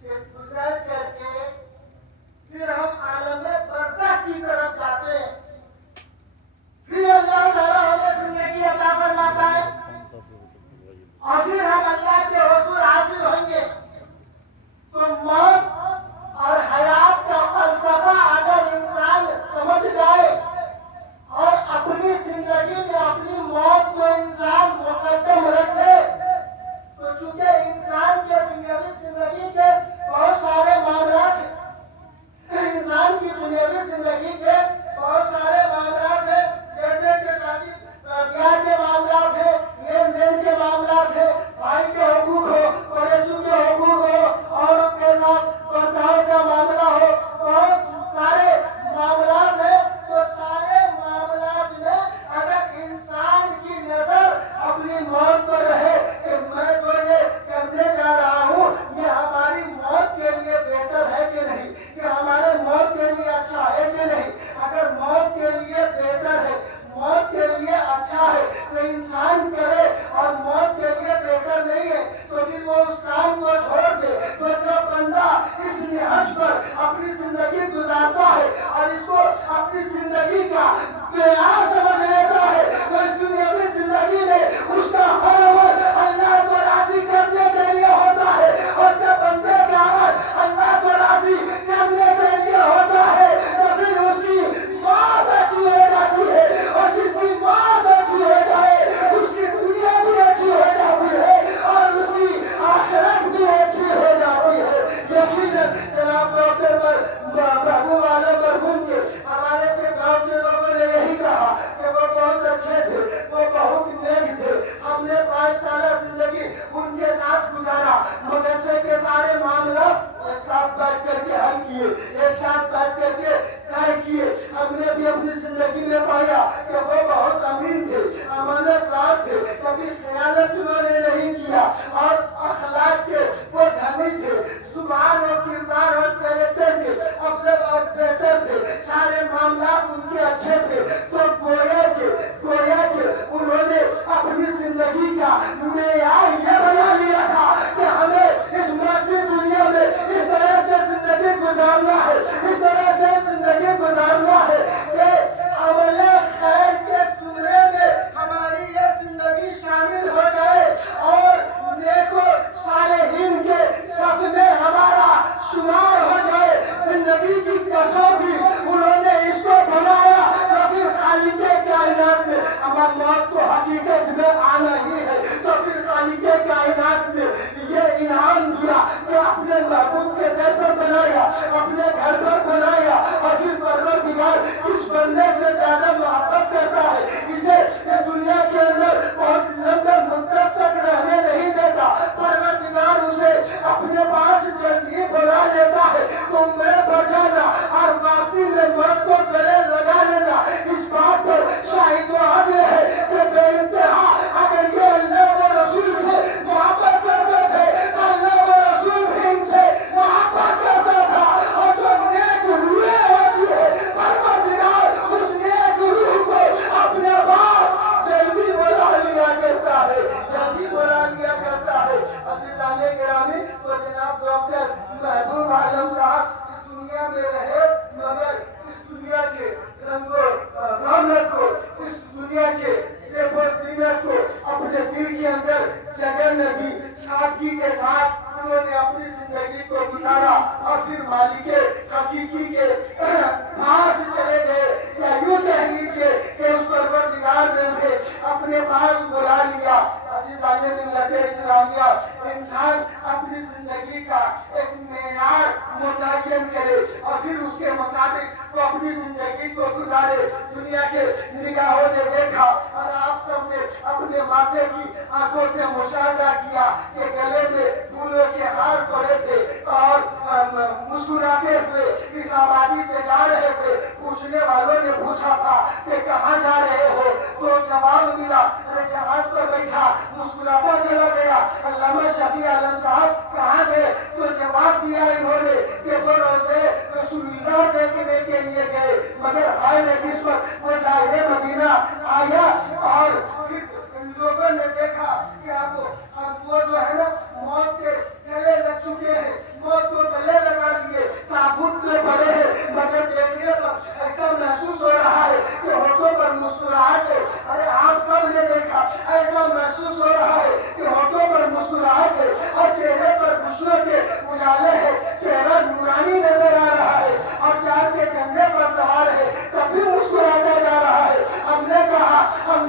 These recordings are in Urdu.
سے گزر کر کے پھر ہم عالم برزخ کی طرف جاتے ہیں. پھر اللہ تعالیٰ ہمیں زندگی عطا فرماتا ہے اور پھر ہم اللہ کے حضور حاصل ہوں گے. تو موت اور حیات کا فلسفہ اگر انسان سمجھ جائے اور اپنی زندگی میں اپنی موت کو انسان مقدم رکھے تو چونکہ انسان کے دنیاوی زندگی کے بہت سارے معاملات ہیں، انسان کی دنیاوی زندگی کے بہت سارے معاملات ہیں، جیسے کہ شادی بیاہ کے معاملات ہیں، لین دین کے معاملات ہیں، بھائی کے حقوق ہو، پڑوسی کے حقوق ہو، عورت کے ساتھ برتاؤ کا معاملہ ہو، بہت سارے معاملات ہیں. تو سارے معاملات میں اگر انسان کی نظر اپنی موت پر رہے کہ میں جو یہ کرنے جا رہا ہوں یہ ہماری موت کے لیے بہتر ہے کہ نہیں، یہ ہمارے موت کے لیے اچھا ہے کہ نہیں، اگر موت کے لیے بہتر ہے، موت کے لیے اچھا ہے تو انسان کرے، اور موت کے لیے بہتر نہیں ہے تو پھر وہ اس کام کو چھوڑ دے. تو جب بندہ اس نہج پر اپنی زندگی گزارتا ہے اور اس کو اپنی زندگی کا معیار سمجھ لیتا ہے تو اس دنیاوی زندگی میں اس کا ہر عمل اللہ کو راضی کرنے کے لیے ہوتا ہے. اور جب بندے کا عمل اللہ کو راضی کرنے کے لیے ہوتا ہے تو پھر اس کی موت اچھی ہو جاتی ہے، اور جس کی موت اچھی ہو جائے اس کی دنیا بھی اچھی ہو جاتی ہے اور اس کی آخرت بھی اچھی ہو جاتی ہے. یقیناً جناب ڈاکٹر محبوب عالم مرحوم کے ہمارے سے گاؤں کے لوگوں نے یہی کہا کہ وہ بہت اچھے تھے، وہ بہت نیک تھے، ہم نے 5 سالہ زندگی ان کے ساتھ گزارا، مدرسے کے سارے معاملات ایک ساتھ بیٹھ کر کے حل کیے، ایک ساتھ بیٹھ کر کے طے کیے. ہم نے بھی اپنی زندگی میں پایا کہ وہ بہت امین تھے، امانت دار تھے، کبھی خیانت انہوں نے نہیں کیا، اور اخلاق کے وہ دھنی تھے، زبان اور کردار اور کریکٹر کے افضل اور بہتر تھے، سارے معاملات ان کے اچھے تھے. تو گویا کہ انہوں نے اپنی زندگی کا معیار یہ بنا لیا تھا کہ ہمیں اس مادی دنیا میں اس طرح سے زندگی گزارنا ہے، اس طرح سے زندگی گزارنا ہے کہ عمل خیر کے زمرے میں ہماری یہ زندگی شامل ہو جائے اور نیک و صالحین کے صف میں ہمارا شمار ہو جائے. زندگی کی کسوٹی انہوں نے اس کو بنایا تو پھر خالق کائنات میں ہمارا موت تو حقیقت میں آنا ہی ہے. تو پھر خالق کائنات نے یہ انعام دیا کہ اپنے محبوب کے گھر پر بنایا، اپنے گھر پر بنایا، اور پھر پروردگار اس بندے سے زیادہ محبت کرتا ہے، اسے اس دنیا کے اندر بہت لمبے مدت تک رہنے نہیں دیتا. پروردگار اسے اپنے پاس جلدی بلا لیتا ہے تو عمرے پر جانا اور واپسی میں موت کو گلے لگا لینا. اس بات پر شاہد و عادل ہے کہ بے انتہا اگر یہ اللہ و رسول سے محبت کرتے تھے تو اللہ و رسول بھی ان سے محبت کرتا تھا. اور جو نیک روحیں ہوتی ہے پروردگار اس نیک روح کو اپنے پاس جلدی بلا لیا کرتا ہے، جلدی بلا لیا کرتا ہے. عزیزان گرامی، تو جناب ڈاکٹر محبوب عالم صاحب اس دنیا میں رہے مگر اس دنیا کے رنگ و رونق کو، اس دنیا کے زیب و زینت کو اپنے دل کے اندر جگہ نہ دی. سادگی کے ساتھ انہوں نے اپنی زندگی کو گزارا اور پھر مالک حقیقی کے پاس چلے گئے، یا یوں کہہ لیجیے کہ اس پروردگار نے انہیں اپنے پاس بلا لیا. عزیزان ملت اسلامیہ، انسان اپنی زندگی کا ایک معیار متعین کرے اور پھر اس کے مطابق وہ اپنی زندگی کو گزارے. دنیا کے نگاہوں نے دیکھا اور آپ سب نے اپنے ماتھے کی آنکھوں سے مشاہدہ کیا کہ گلے میں پھولوں کے ہار پڑے تھے اور مسکراتے ہوئے اس آبادی سے جا رہے تھے. پوچھنے والوں نے پوچھا تھا کہ کہاں جا رہے ہو تو جواب ملا جہاز پر بیٹھا مسکراتا چلا گیا. علامہ شفیع عالم صاحب کہاں گئے تو جواب دیا انہوں نے کہ وہ روزے رسول اللہ دیکھنے کے لیے گئے مگر ہائے قسمت وہ ظاہر مدینہ آیا. اور پھر لوگوں نے دیکھا کہ اب وہ جو ہے نا موت کے اجالے ہے، چہرہ نورانی نظر آ رہا ہے اور چاند کے کندھے پر سوار ہے، تب بھی مسکراتا جا رہا ہے۔ ہم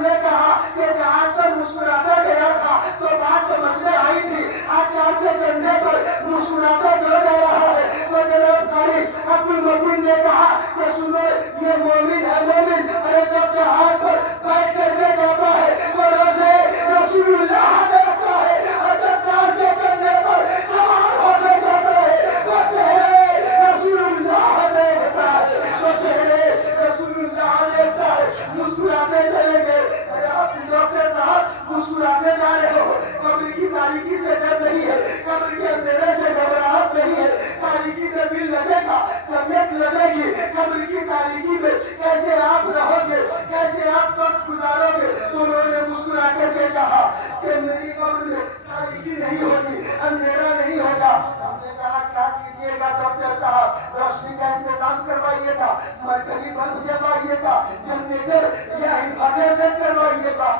نے کہا کہ جہاز پر مسکراتا گیا تھا تو بات سمجھ میں آئی تھی، آج چاند کے کندھے پر مسکراتا کیوں جا رہا ہے؟ تو جناب قاری عبد المتین نے کہا کہ سنو، یہ مومن ہے مومن، ارے جب جہاز پر بیٹھ کر کے جاتا ہے تو روزے رسول اللہ دیکھتا ہے، اور جب چاند کے کندھے پر سوار ہو کے جاتا ہے وہ چہرے رسول اللہ دیکھتا ہے، وہ چہرے رسول اللہ دیکھتا ہے۔ مسکراتے چلے گئے۔ ارے آپ ڈاکٹر صاحب مسکراتے جا رہے ہو، قبر کی تاریکی سے ڈر نہیں ہے، قبر کے اندھیرے سے گھبراہٹ نہیں ہے، تاریکی میں دل لگے گا، طبیعت لگے گی، قبر کی تاریکی میں کیسے آپ رہو گے، کیسے آپ وقت گزارو گے؟ انہوں نے مسکرا کر کے کہا کہ میری قبر میں تاریکی نہیں ہوگی، اندھیرا نہیں ہوگا۔ ہم نے کہا کیا کیجیے گا ڈاکٹر صاحب؟ روشنی کا انتظام کروائیے گا، مرکبی بلب جلوائیے گا، جنریٹر یا انورٹر سیٹ کروائیے گا،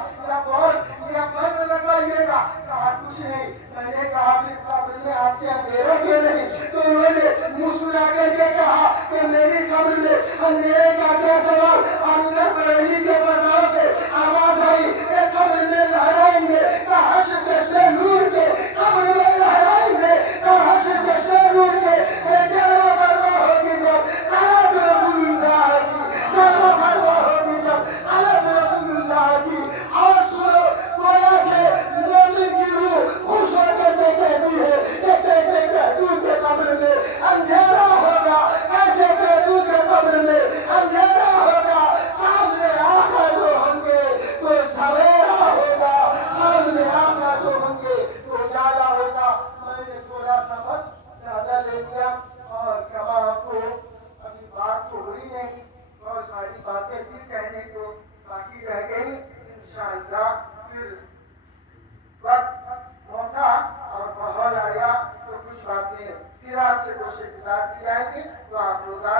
یا بلب لگوائیے گا۔ کہا کچھ نہیں۔ میں نے کہا پھر قبر میں آپ کے اندھیرا کیوں نہیں؟ تو انہوں نے مسکرا کر کے کہا کہ میری قبر میں اندھیرے کا کیا سوال؟ اور ادھر بریلی کے فضاؤں سے آواز آئی کہ قبر میں لہرائیں گے کہاش چشمے نور کے، قبر میں لہرائیں گے کہاش چشمے نور کے، جلوہ فرما ہوگی جب حضرت رسول اللہ کی، جلوہ فرما ہوگی جب حضرت رسول اللہ کی۔ اور سنو، گویا کہ مومن کی روح خوش ہو کر کے کہتی ہے کہ کیسے کہہ دوں کہ قبر میں اندھیرا ہوگا، کیسے کہہ دوں کہ قبر میں اندھیرا ہوگا، سامنے آقا جو ہوں گے تو سویرا ہوگا، سامنے آقا جو ہوں گے تو اجالا ہوگا۔ میں نے تھوڑا سا وقت زیادہ لے لیا، اور کما آپ کو ابھی بات تو ہوئی نہیں، بہت ساری باتیں تھی کہنے کو باقی رہ گئی۔ انشاءاللہ پھر وقت موقع اور ماحول آیا تو کچھ باتیں پھر آپ کے گوشے گزار دی جائیں گی، تو آپ روزانہ